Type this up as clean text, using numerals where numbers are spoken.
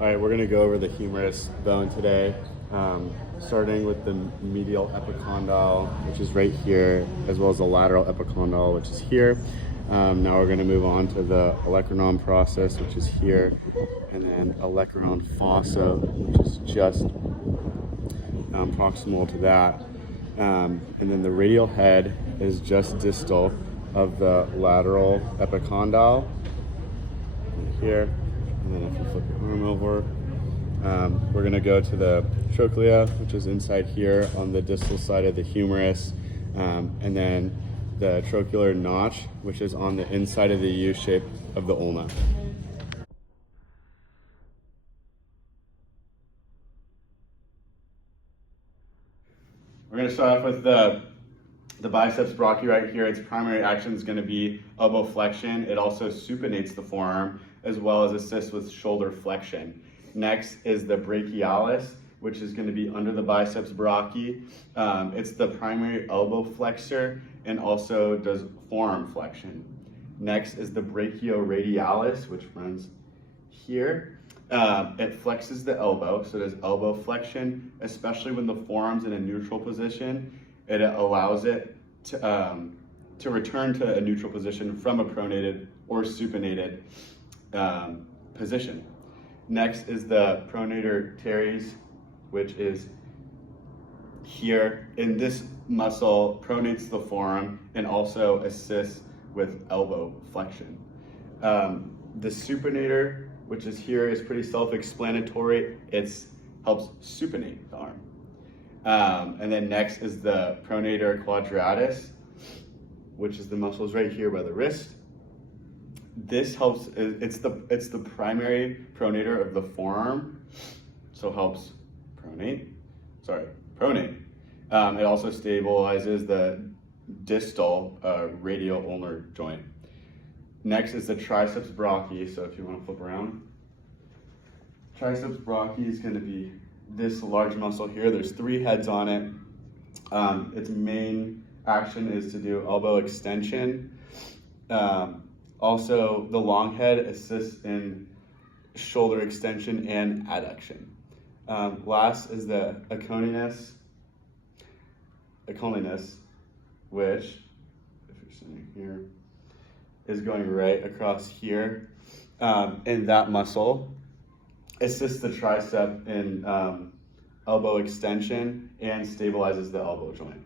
All right, we're gonna go over the humerus bone today, starting with the medial epicondyle, which is right here, as well as the lateral epicondyle, which is here. Now we're gonna move on to the olecranon process, which is here, and then olecranon fossa, which is just proximal to that. And then the radial head is just distal of the lateral epicondyle here. And then if you flip your arm over, we're gonna go to the trochlea, which is inside here on the distal side of the humerus, and then the trochlear notch, which is on the inside of the U shape of the ulna. We're gonna start off with the biceps brachii right here. Its primary action is gonna be elbow flexion. It also supinates the forearm, as well as assists with shoulder flexion. Next is the brachialis, which is going to be under the biceps brachii. It's the primary elbow flexor and also does forearm flexion. Next is the brachioradialis, which runs here. It flexes the elbow, so it does elbow flexion, especially when the forearm's in a neutral position. It allows it to return to a neutral position from a pronated or supinated position. Next is the pronator teres, which is here. And this muscle pronates the forearm and also assists with elbow flexion. The supinator, which is here, is pretty self-explanatory. It helps supinate the arm. And then next is the pronator quadratus, which is the muscles right here by the wrist. This helps, it's the primary pronator of the forearm, so helps pronate. It also stabilizes the distal radioulnar joint. Next is the triceps brachii, so if you want to flip around. Triceps brachii is going to be this large muscle here. There's 3 heads on it. Its main action is to do elbow extension. Also, the long head assists in shoulder extension and adduction. Last is the aconinus, which, if you're sitting here, is going right across here. And that muscle assists the tricep in elbow extension and stabilizes the elbow joint.